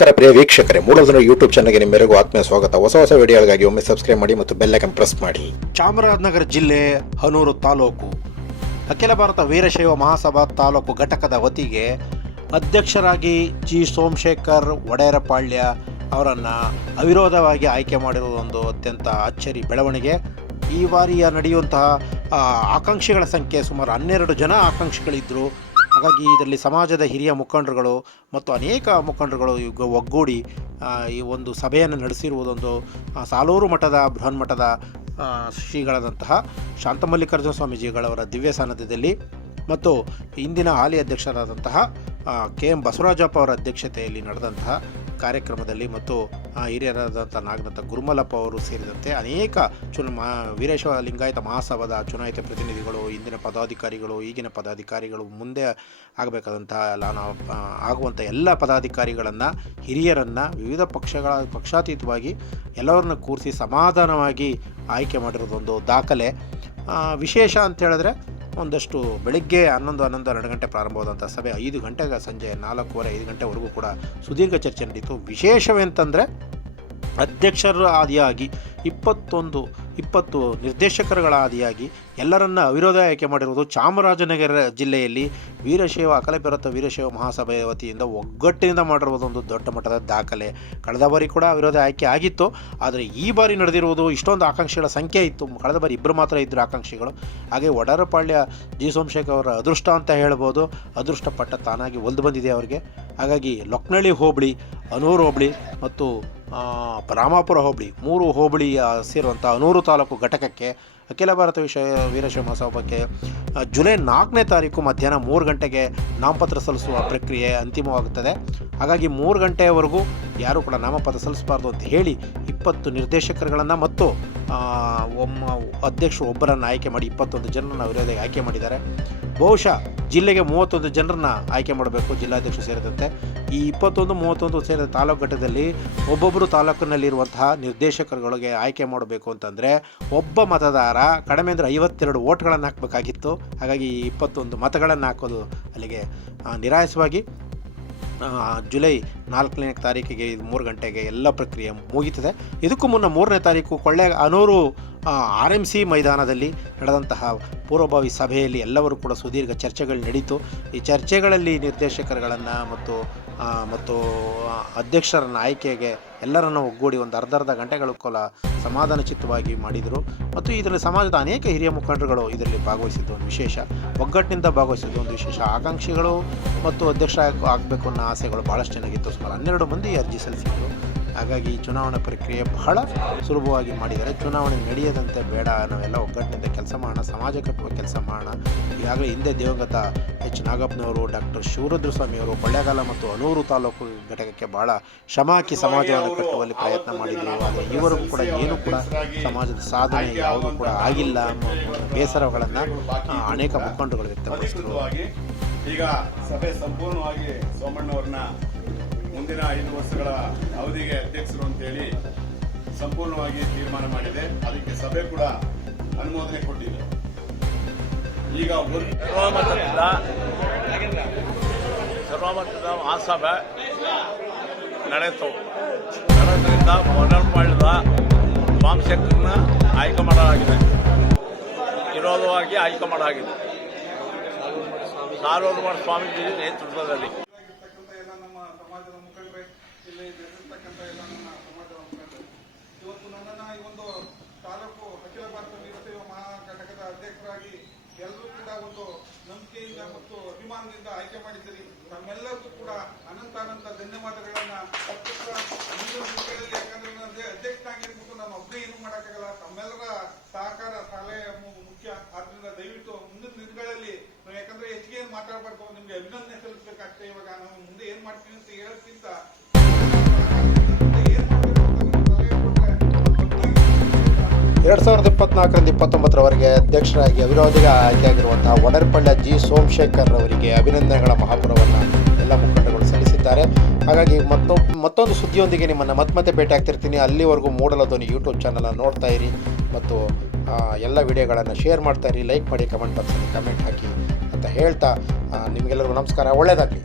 ನಮಸ್ಕಾರ ಪ್ರಿಯ ವೀಕ್ಷಕರೇ ದಿನ ಯೂಟ್ಯೂಬ್ ಚಾನಲ್ಗೆ ನಿಮ್ಮೆಲ್ಲರಿಗೂ ಆತ್ಮೀಯ ಸ್ವಾಗತ. ಹೊಸ ಹೊಸ ವಿಡಿಯೋಗಳಿಗಾಗಿ ಒಮ್ಮೆ ಸಬ್ಸ್ಕ್ರೈಬ್ ಮಾಡಿ ಮತ್ತು ಬೆಲ್ ಐಕನ್ ಪ್ರೆಸ್ ಮಾಡಿ. ಚಾಮರಾಜನಗರ ಜಿಲ್ಲೆ ಹನೂರು ತಾಲೂಕು. ಅಖಿಲ ಭಾರತ ವೀರಶೈವ ಮಹಾಸಭಾ ತಾಲೂಕು ಘಟಕದ ವತಿಗೆ ಅಧ್ಯಕ್ಷರಾಗಿ ಜಿ. ಸೋಮಶೇಖರ್ ಒಡೆಯರಪಾಳ್ಯ ಅವರನ್ನು ಅವಿರೋಧವಾಗಿ ಆಯ್ಕೆ ಮಾಡಿರುವುದೊಂದು ಅತ್ಯಂತ ಅಚ್ಚರಿ ಬೆಳವಣಿಗೆ. ಈ ಬಾರಿಯ ನಡೆಯುವಂತಹ ಆಕಾಂಕ್ಷಿಗಳ ಸಂಖ್ಯೆ ಸುಮಾರು ಹನ್ನೆರಡು ಜನ ಆಕಾಂಕ್ಷಿಗಳಿದ್ದರು ಹಾಗಾಗಿ ಇದರಲ್ಲಿ ಸಮಾಜದ ಹಿರಿಯ ಮುಖಂಡರುಗಳು ಮತ್ತು ಅನೇಕ ಮುಖಂಡರುಗಳು ಒಗ್ಗೂಡಿ ಈ ಒಂದು ಸಭೆಯನ್ನು ನಡೆಸಿರುವುದೊಂದು ಸಾಲೂರು ಮಠದ ಬೃಹನ್ಮಠದ ಶ್ರೀಗಳಾದಂತಹ ಶಾಂತಮಲ್ಲಿಕಾರ್ಜುನ ಸ್ವಾಮೀಜಿಗಳವರ ದಿವ್ಯ ಸಾನ್ನಿಧ್ಯದಲ್ಲಿ ಮತ್ತು ಇಂದಿನ ಹಾಲಿ ಅಧ್ಯಕ್ಷರಾದಂತಹ ಕೆ ಎಂ ಬಸವರಾಜಪ್ಪ ಅವರ ಅಧ್ಯಕ್ಷತೆಯಲ್ಲಿ ನಡೆದಂತಹ ಕಾರ್ಯಕ್ರಮದಲ್ಲಿ ಮತ್ತು ಹಿರಿಯರಾದಂಥ ನಾಗನಾಥ ಗುರುಮಲಪ್ಪ ಅವರು ಸೇರಿದಂತೆ ಅನೇಕ ಚುನ ಮಾ ವೀರೇಶ್ವರ ಲಿಂಗಾಯತ ಮಹಾಸಭಾದ ಚುನಾಯಿತ ಪ್ರತಿನಿಧಿಗಳು, ಇಂದಿನ ಪದಾಧಿಕಾರಿಗಳು, ಈಗಿನ ಪದಾಧಿಕಾರಿಗಳು ಮುಂದೆ ಆಗಬೇಕಾದಂತಹ ಎಲ್ಲ ನಾವು ಆಗುವಂಥ ಎಲ್ಲ ಪದಾಧಿಕಾರಿಗಳನ್ನು, ಹಿರಿಯರನ್ನು ವಿವಿಧ ಪಕ್ಷಗಳ ಪಕ್ಷಾತೀತವಾಗಿ ಎಲ್ಲರನ್ನ ಕೂರಿಸಿ ಸಮಾಧಾನವಾಗಿ ಆಯ್ಕೆ ಮಾಡಿರೋದೊಂದು ದಾಖಲೆ. ವಿಶೇಷ ಅಂತ ಹೇಳಿದ್ರೆ ಒಂದಷ್ಟು ಬೆಳಗ್ಗೆ ಹನ್ನೊಂದು ಹನ್ನೊಂದು ಎರಡು ಗಂಟೆ ಪ್ರಾರಂಭವಾದಂಥ ಸಭೆ. ಐದು ಗಂಟೆಗೆ ಸಂಜೆ ನಾಲ್ಕೂವರೆ, ಐದು ಗಂಟೆವರೆಗೂ ಕೂಡ ಸುದೀರ್ಘ ಚರ್ಚೆ ನಡೆಯಿತು ವಿಶೇಷವೆಂತಂದರೆ, ಅಧ್ಯಕ್ಷರ ಆದಿಯಾಗಿ ಇಪ್ಪತ್ತೊಂದು ಇಪ್ಪತ್ತು ನಿರ್ದೇಶಕರುಗಳ ಆದಿಯಾಗಿ ಎಲ್ಲರನ್ನ ಅವಿರೋಧ ಆಯ್ಕೆ ಮಾಡಿರುವುದು ಚಾಮರಾಜನಗರ ಜಿಲ್ಲೆಯಲ್ಲಿ ವೀರಶೈವ, ಅಖಿಲ ಭಾರತ ವೀರಶೈವ ಮಹಾಸಭೆಯ ವತಿಯಿಂದ ಒಗ್ಗಟ್ಟಿನಿಂದ ಮಾಡಿರುವುದೊಂದು ದೊಡ್ಡ ಮಟ್ಟದ ದಾಖಲೆ. ಕಳೆದ ಬಾರಿ ಕೂಡ ಅವಿರೋಧ ಆಯ್ಕೆ ಆಗಿತ್ತು. ಆದರೆ ಈ ಬಾರಿ ನಡೆದಿರುವುದು ಇಷ್ಟೊಂದು ಆಕಾಂಕ್ಷಿಗಳ ಸಂಖ್ಯೆ ಇತ್ತು. ಕಳೆದ ಬಾರಿ ಇಬ್ಬರು ಮಾತ್ರ ಇದ್ದರು ಆಕಾಂಕ್ಷಿಗಳು. ಹಾಗೆ ವಡರಪಾಳ್ಯ ಜಿ. ಸೋಮಶೇಖರ್ ಅವರ ಅದೃಷ್ಟ ಅಂತ ಹೇಳ್ಬೋದು. ಅದೃಷ್ಟ ಪಟ್ಟ ತಾನಾಗಿ ಒಲ್ದು ಬಂದಿದೆ ಅವರಿಗೆ. ಹಾಗಾಗಿ ಲೊಕ್ನಳ್ಳಿ ಹೋಬಳಿ, ಅನೂರು ಹೋಬಳಿ ಮತ್ತು ರಾಮಾಪುರ ಹೋಬಳಿ, ಮೂರು ಹೋಬಳಿಯ ಸೇರುವಂಥ ನೂರು ತಾಲೂಕು ಘಟಕಕ್ಕೆ ಅಖಿಲ ಭಾರತ ವಿಷಯ ವೀರಶೈವ ಮಹೋತ್ಸವಕ್ಕೆ ಜುಲೈ ನಾಲ್ಕನೇ ತಾರೀಕು ಮಧ್ಯಾಹ್ನ ಮೂರು ಗಂಟೆಗೆ ನಾಮಪತ್ರ ಸಲ್ಲಿಸುವ ಪ್ರಕ್ರಿಯೆ ಅಂತಿಮವಾಗುತ್ತದೆ. ಹಾಗಾಗಿ ಮೂರು ಗಂಟೆಯವರೆಗೂ ಯಾರೂ ಕೂಡ ನಾಮಪತ್ರ ಸಲ್ಲಿಸಬಾರ್ದು ಅಂತ ಹೇಳಿ ಇಪ್ಪತ್ತು ನಿರ್ದೇಶಕರುಗಳನ್ನು ಮತ್ತು ಒಮ್ಮ, ಅಧ್ಯಕ್ಷರು ಒಬ್ಬರನ್ನು ಆಯ್ಕೆ ಮಾಡಿ ಇಪ್ಪತ್ತೊಂದು ಜನರನ್ನು ವಿರೋಧಿಗೆ ಆಯ್ಕೆ ಮಾಡಿದ್ದಾರೆ. ಬಹುಶಃ ಜಿಲ್ಲೆಗೆ ಮೂವತ್ತೊಂದು ಜನರನ್ನ ಆಯ್ಕೆ ಮಾಡಬೇಕು, ಜಿಲ್ಲಾಧ್ಯಕ್ಷರು ಸೇರಿದಂತೆ. ಈ ಇಪ್ಪತ್ತೊಂದು, ಮೂವತ್ತೊಂದು ಸೇರಿದ ತಾಲೂಕು ಘಟ್ಟದಲ್ಲಿ ಒಬ್ಬೊಬ್ಬರು ತಾಲೂಕಿನಲ್ಲಿರುವಂತಹ ನಿರ್ದೇಶಕರುಗಳಿಗೆ ಆಯ್ಕೆ ಮಾಡಬೇಕು ಅಂತಂದರೆ ಒಬ್ಬ ಮತದಾರ ಕಡಿಮೆ ಅಂದರೆ ಐವತ್ತೆರಡು ಓಟ್ಗಳನ್ನು ಹಾಕಬೇಕಾಗಿತ್ತು. ಹಾಗಾಗಿ ಈ ಇಪ್ಪತ್ತೊಂದು ಮತಗಳನ್ನು ಹಾಕೋದು ಅಲ್ಲಿಗೆ ನಿರಾಯಸವಾಗಿ ಜುಲೈ ನಾಲ್ಕನೇ ತಾರೀಕಿಗೆ ಇದು ಮೂರು ಗಂಟೆಗೆ ಎಲ್ಲ ಪ್ರಕ್ರಿಯೆ ಮುಗೀತದೆ. ಇದಕ್ಕೂ ಮುನ್ನ ಮೂರನೇ ತಾರೀಕು ಕೊಳ್ಳೆ, ಅನೂರು ಆರ್ ಎಂ ಸಿ ಮೈದಾನದಲ್ಲಿ ನಡೆದಂತಹ ಪೂರ್ವಭಾವಿ ಸಭೆಯಲ್ಲಿ ಎಲ್ಲರೂ ಕೂಡ ಸುದೀರ್ಘ ಚರ್ಚೆಗಳು ನಡೀತು. ಈ ಚರ್ಚೆಗಳಲ್ಲಿ ನಿರ್ದೇಶಕರುಗಳನ್ನು ಮತ್ತು ಮತ್ತು ಅಧ್ಯಕ್ಷರನ್ನ ಆಯ್ಕೆಗೆ ಎಲ್ಲರನ್ನು ಒಗ್ಗೂಡಿ ಒಂದು ಅರ್ಧ ಅರ್ಧ ಗಂಟೆಗಳ ಕಾಲ ಸಮಾಧಾನ ಚಿತ್ತವಾಗಿ ಮಾಡಿದರು. ಮತ್ತು ಇದರಲ್ಲಿ ಸಮಾಜದ ಅನೇಕ ಹಿರಿಯ ಮುಖಂಡರುಗಳು ಇದರಲ್ಲಿ ಭಾಗವಹಿಸಿದ್ದು ಒಂದು ವಿಶೇಷ. ಒಗ್ಗಟ್ಟಿನಿಂದ ಭಾಗವಹಿಸಿದ್ದು ಒಂದು ವಿಶೇಷ. ಆಕಾಂಕ್ಷಿಗಳು ಮತ್ತು ಅಧ್ಯಕ್ಷ ಆಗಬೇಕು ಅನ್ನೋ ಆಸೆಗಳು ಭಾಳಷ್ಟು ಚೆನ್ನಾಗಿತ್ತು ಸುಮಾರು ಹನ್ನೆರಡು ಮಂದಿ ಅರ್ಜಿ ಸಲ್ಲಿಸಿದ್ರು. ಹಾಗಾಗಿ ಚುನಾವಣಾ ಪ್ರಕ್ರಿಯೆ ಬಹಳ ಸುಲಭವಾಗಿ ಮಾಡಿದ್ದಾರೆ. ಚುನಾವಣೆ ನಡೆಯದಂತೆ ಬೇಡ, ನಾವೆಲ್ಲ ಒಗ್ಗಟ್ಟಿನಿಂದ ಕೆಲಸ ಮಾಡೋಣ ಸಮಾಜ ಕಟ್ಟುವ ಕೆಲಸ ಮಾಡೋಣ. ಈಗಾಗಲೇ ಹಿಂದೆ ದಿವಂಗತ ಎಚ್. ನಾಗಪ್ಪನವರು ಡಾಕ್ಟರ್ ಶಿವರುದ್ರ ಸ್ವಾಮಿಯವರು ಕೊಳ್ಳೇಗಾಲ ಮತ್ತು ಅನೂರು ತಾಲೂಕು ಘಟಕಕ್ಕೆ ಬಹಳ ಶ್ರಮ ಹಾಕಿ ಸಮಾಜವನ್ನು ಕಟ್ಟುವಲ್ಲಿ ಪ್ರಯತ್ನ ಮಾಡಿದರು. ಆದರೆ ಇವರಿಗೂ ಕೂಡ ಏನು ಕೂಡ ಸಮಾಜದ ಸಾಧನೆ ಯಾವುದೂ ಕೂಡ ಆಗಿಲ್ಲ ಅನ್ನೋ ಬೇಸರಗಳನ್ನು ಅನೇಕ ಮುಖಂಡಗಳು ವ್ಯಕ್ತಪಡಿಸಿದರು. ಈಗ ಸಭೆ ಸಂಪೂರ್ಣವಾಗಿ ಸೋಮಣ್ಣವ್ರನ್ನ ಮುಂದಿನ ಐದು ವರ್ಷಗಳ ಅವಧಿಗೆ ಅಧ್ಯಕ್ಷರು ಅಂತೇಳಿ ಸಂಪೂರ್ಣವಾಗಿ ತೀರ್ಮಾನ ಮಾಡಿದೆ. ಅದಕ್ಕೆ ಸಭೆ ಕೂಡ ಅನುಮೋದನೆ ಕೊಟ್ಟಿದೆ. ಈಗ ಸರ್ವಮತದ ಮಹಾಸಭೆ ನಡೆಯಿತು. ನಡೆದ್ರಿಂದ ಮೊದಲಪಾಳ್ಯದ ಸ್ವಾಮಿಶಕ್ತಿನ ಆಯ್ಕೆ ಮಾಡಲಾಗಿದೆ ವಿರೋಧವಾಗಿ ಆಯ್ಕೆ ಮಾಡಲಾಗಿದೆ. ಸಾರ್ವಜನಿಕ ಸ್ವಾಮೀಜಿ ನೇತೃತ್ವದಲ್ಲಿ ಇರ್ತಕ್ಕಂಥ ಎಲ್ಲ ನಮ್ಮ ಸಮಾಜದ ಮುಖಂಡರೇ ಇಲ್ಲಿ ಇರ್ತಕ್ಕಂಥ ಎಲ್ಲ ನಮ್ಮ ಸಮಾಜದ ಮುಖಂಡರು ಇವತ್ತು ನನ್ನನ್ನ ಈ ಒಂದು ತಾಲೂಕು ಅಖಿಲ ಭಾರತ ವೀರಶೈವ ಮಹಾ ಘಟಕದ ಅಧ್ಯಕ್ಷರಾಗಿ ಎಲ್ಲರೂ ಕೂಡ ಒಂದು ನಂಬಿಕೆಯಿಂದ ಮತ್ತು ಅಭಿಮಾನದಿಂದ ಆಯ್ಕೆ ಮಾಡಿದ್ದೀರಿ. ತಮ್ಮೆಲ್ಲರಿಗೂ ಕೂಡ ಅನಂತ ಅನಂತ ಧನ್ಯವಾದಗಳನ್ನ ಮುಂದಿನ ದಿನಗಳಲ್ಲಿ ಯಾಕಂದ್ರೆ ಅಧ್ಯಕ್ಷ ಆಗಿರ್ಬಿಟ್ಟು ನಮ್ಮ ಒಬ್ಬನೇ ಏನು ಮಾಡೋಕ್ಕಾಗಲ್ಲ. ತಮ್ಮೆಲ್ಲರ ಸಹಕಾರ ಸಲಹೆ ಮುಖ್ಯ. ಆದ್ರಿಂದ ದಯವಿಟ್ಟು ಮುಂದಿನ ದಿನಗಳಲ್ಲಿ ಯಾಕಂದ್ರೆ ಹೆಚ್ಚಿಗೆ ಏನು ಮಾತಾಡಬಾರ್ದು, ನಿಮ್ಗೆ ಅಭಿನಂದನೆ ಸಲ್ಲಿಸಬೇಕಾಗ್ತದೆ. ಇವಾಗ ನಾವು ಮುಂದೆ ಏನ್ ಮಾಡ್ತೀವಿ ಅಂತ ಹೇಳೋದ್ಕಿಂತ ಎರಡು ಸಾವಿರದ ಇಪ್ಪತ್ನಾಲ್ಕರಿಂದ ಇಪ್ಪತ್ತೊಂಬತ್ತರವರೆಗೆ ಅಧ್ಯಕ್ಷರಾಗಿ ಅವಿರೋಧಿಗೆ ಆಯ್ಕೆಯಾಗಿರುವಂತಹ ಒಡರ್ಪಳ್ಳ ಜಿ. ಸೋಮಶೇಖರ್ ಅವರಿಗೆ ಅಭಿನಂದನೆಗಳ ಮಹಾಪುರವನ್ನು ಎಲ್ಲ ಮುಖಂಡಗಳು ಸಲ್ಲಿಸಿದ್ದಾರೆ. ಹಾಗಾಗಿ ಮತ್ತೊಬ್ಬ ಮತ್ತೊಂದು ಸುದ್ದಿಯೊಂದಿಗೆ ನಿಮ್ಮನ್ನು ಮತ್ತೆ ಮತ್ತೆ ಭೇಟಿ ಆಗ್ತಿರ್ತೀನಿ. ಅಲ್ಲಿವರೆಗೂ ಮೂಡಲ ಧ್ವನಿ ಯೂಟ್ಯೂಬ್ ಚಾನಲನ್ನು ನೋಡ್ತಾ ಇರಿ ಮತ್ತು ಎಲ್ಲ ವಿಡಿಯೋಗಳನ್ನು ಶೇರ್ ಮಾಡ್ತಾ ಇರಿ. ಲೈಕ್ ಮಾಡಿ ಕಮೆಂಟ್ ಬಾಕ್ಸಲ್ಲಿ ಕಮೆಂಟ್ ಹಾಕಿ ಅಂತ ಹೇಳ್ತಾ ನಿಮಗೆಲ್ಲರಿಗೂ ನಮಸ್ಕಾರ. ಒಳ್ಳೆಯದಾಗಲಿ